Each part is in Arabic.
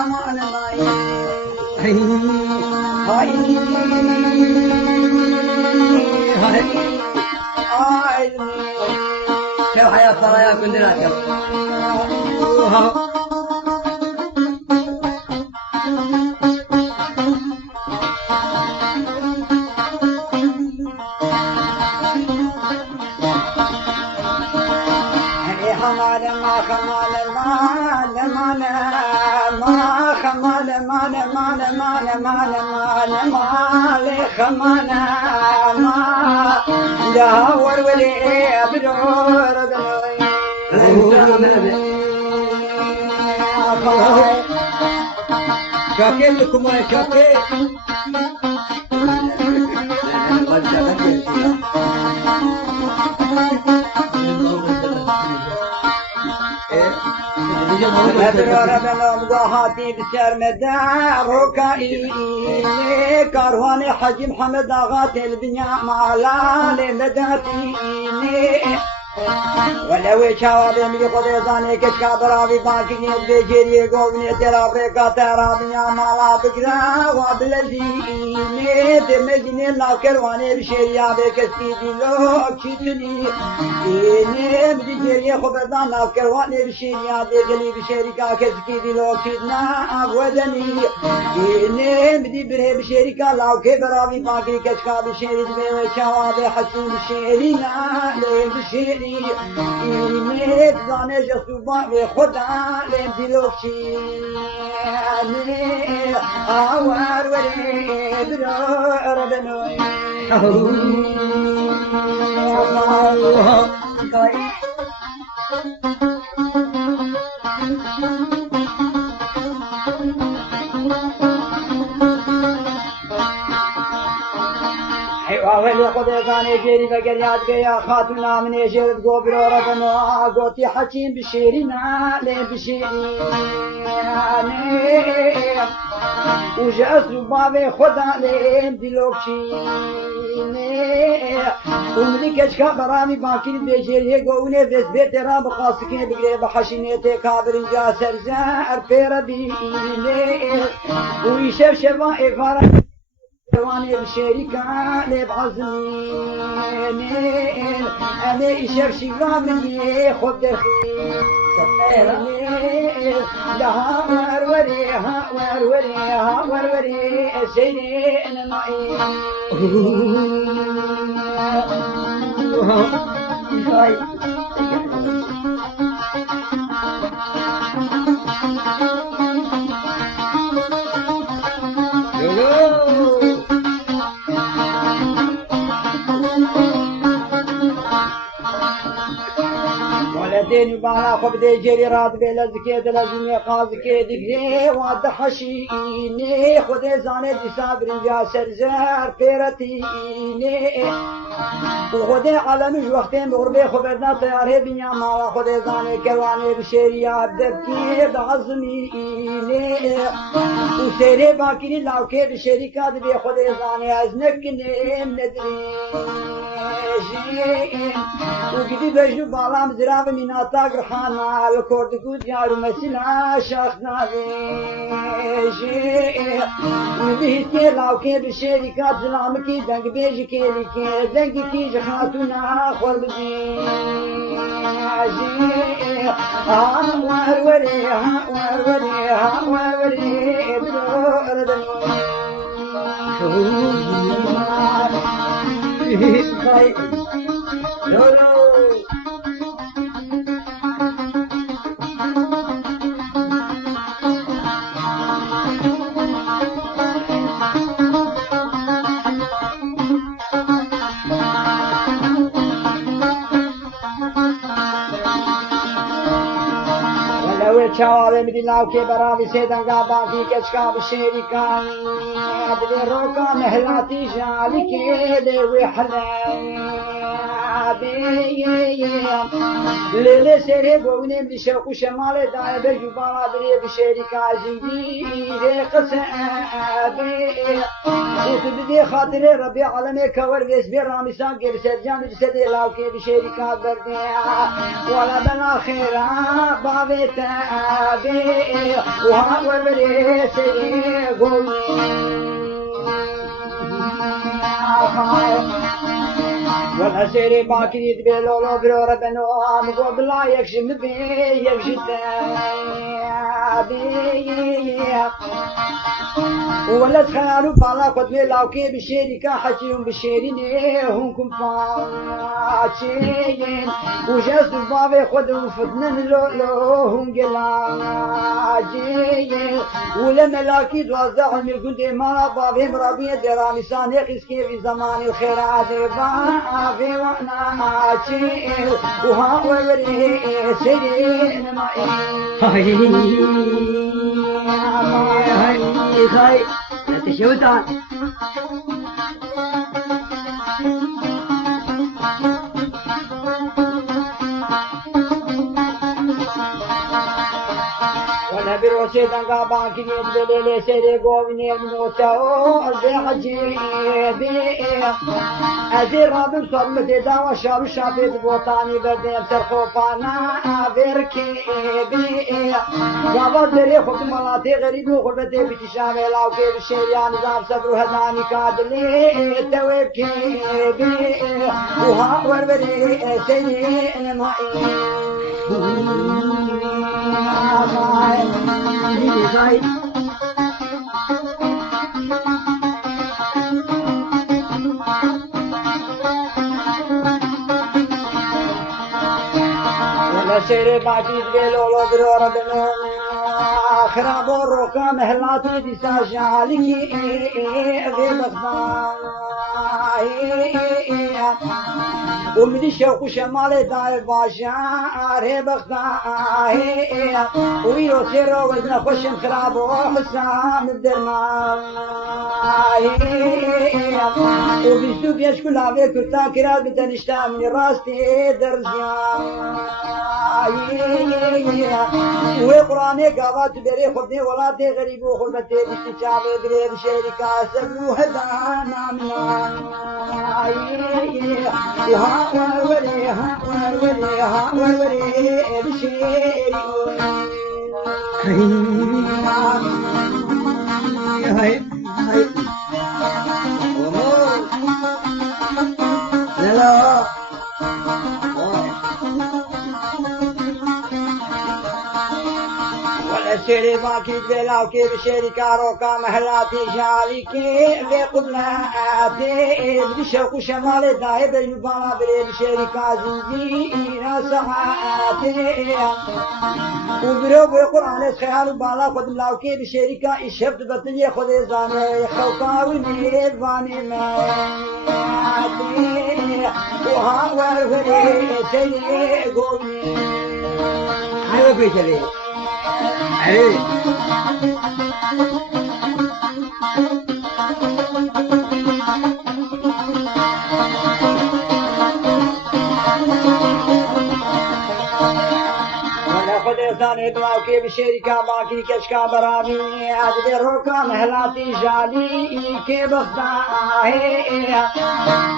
حمان ماي هاي هاي شو حياة صرايا كندنا شو خمانا ما جاور ولي بدور شاكين لكم يا شاكين هاتي بسر مدار ركائي كاروان حجي محمد آغات البنيا معلال مداتيني ولو شواب من قدر زاني كشكا برابي باقي بجري قومني ترى بريكا ترى بنيا مالا بكرا وبلزيني تمجني لاكرواني بشريا بكسي دلو كتني إني بجري خبردان لاكرواني بشريا بجلي بشريكا كسكي دلو كتنا ودني إني بدي بره بشريكا لاكي برابي باقي كشكا بشري دمي شواب حسين بشرينا ليه بشري إني بزاني جسوبا بخدا لين دلوكشي إني أوار وري برو ربنوي ولی خود زنی جری بگر یاد گیا خاتون من جرد گو برو ربنا گوتی حکیم بشیری نه بشیری و جسو باب خدا لیم دلوکشی عمری کشکا برامی باکی بجری گونه بس بهترا بخاسکه بگره بحشینه کابرین جا سرزر پر بینه و ایشف شبا افارا واني بشريكة لبعزمي أنا إشاف شغامي خد دخي لها وروري سيدي أنا معي ديني بانا خب دي جري راد بلا زكيد لازم يقاز كيد غري واد حشيني خدي زاني دي صابرين يا سرزار بيرتيني وخدي عالم وقتين بغربي خبرنا طياره بنيا ما خدي زاني كواني بشيريا دبكي بعزميني وسيري باكي لاوكي بشركات بي خدي زاني ازنكني ندري وقدي بجنو بالام زراب من أطاق رحانا الكورد قد يارو مسلا شاخنا بيجي وبيتي لاوكي بشركات زلامكي دنگ بيجي كيليكي دنگ كي جخاتنا خور بجي وروري شواب مدي لاوكي براوي سيدان باقي كشكا بشيري كان ادري روكا مهلاتي جالي كده وحلا ليلة سيري قوني بشوق وشمال دايبه جبالا بري بشيرك عزيزي قصابي وتبدي خاطري ربي عالمي كور بيس برامي ساقي بسرجان بجسدي لاوكي بشيرك بردي ولا بلا خيرا بابي تابي وهاور بري سيري قوني والأسيري باكي يدبيلو لو برو ربنو مقو بلا يكشم بي يكشم بي ولد خيالو بالا قدمي لاوكي بشيركا حكيهم بشيريني هنكم فاتشين وجاز بابي خدوا فتنن لو هم قلاجين ولما لاكي دوازع الملكون دي مالا بابي مرابية درامي ساني قسكي في زمان الخيرات بابي وانا عاشين وهاوري سيدين مائي هاي تشوتان بروسي دنگا باقي دليل سيري قومني منوتو الحجي بي ازير رابن صدمتي داوى شاب شابيد بوطاني بدين سرخوفانا بيركي بي غابا دري خد ملاتي غريبي وغربتي بتشامي لاوكي بشيريان زاب صبرو هداني كادلي تويبكي بي وها وربري سيري انمائي هاي سيري باقي دبيلو لو برو ربنو خرابو روكا مهلاتي دي ساجالي بغضان ومدي شوق شمال داي باشا ري بغضان ويرو سيرو وزن خوشم خرابو حسام الدرمان وبيشتو بيشكو لافي كرتا كرا بتنشتا من راستي درزيان وقراني قابات بري خدني ولاتي غريب وخلبتي بستشابي بري بشيركا سبلو هدانا من ها وروري ها وروري ها وروري بشيري هاي لا سيري باكي بلاوكي بشيركا روكا مهلاتي جاليكي بقبلاتي بشوق شمال دايب يبالا بري بشيركا زنجينا ساعاتي وبرو بقرآن خيال بالا خد ملاوكي بشيركا الشفت بطني خد زاني خوكا وميدواني ماتي وها وروري سيري قومي هاي بيشلي أيه ثاني بلاوكي بشيركا باقي كشكا برامي عدد روكا مهلاتي جالي كي بخداهي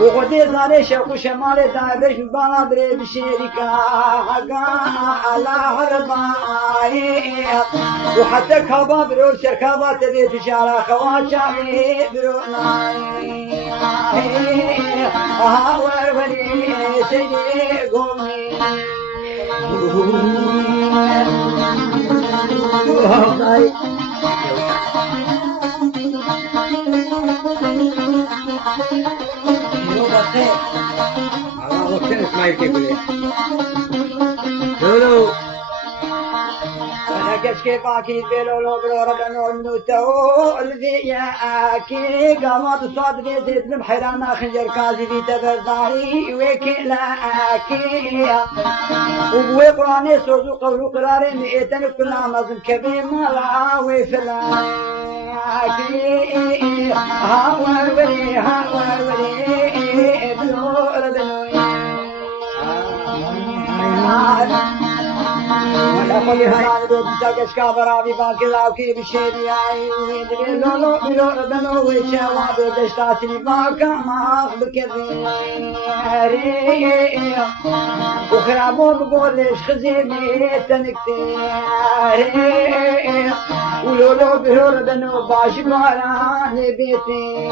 وخدي ثاني شوق شمال دايبش بالا بري بشيركا حقا على هرباهي وحتى كابا برو شركابا تبي تشارا خواشامي برو ناي هاور ولي سيدي قومي هاي كشكي باكي بيلو لو برو ربنا منوتو الذياكي قامات صاد بيزيد بمحيرانا خنجر كازي في تبرداري وكلاكي وبوي قراني سوزو قولو قراري مئتن كلا مزم كبير مالا وفلاكي هاور وري بلو ربنوي خلی هران بود تاکش کابراوی باکی لاوکی بشیری آیی دبی لولو بلو بنوی چوا بود دشتاتی باکا ماخ بکردی و خرابو بقولش خزیمی تنکتی و لولو بلو بنو باشی بارانی بیتی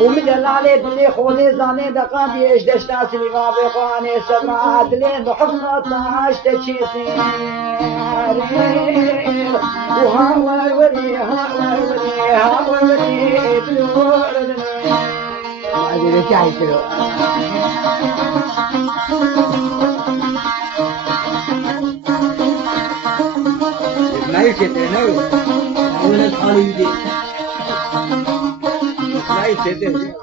و مدلالی دلی خودی زانی دقا بیش دشتاتی باقی خوانی سبرا دلی بحفظ عاش تشيسي وهاول ولي هاول ولي هاول ولي بلورد هذه رجعي كده ما يصير نو أولا قالوا يدي ما يصير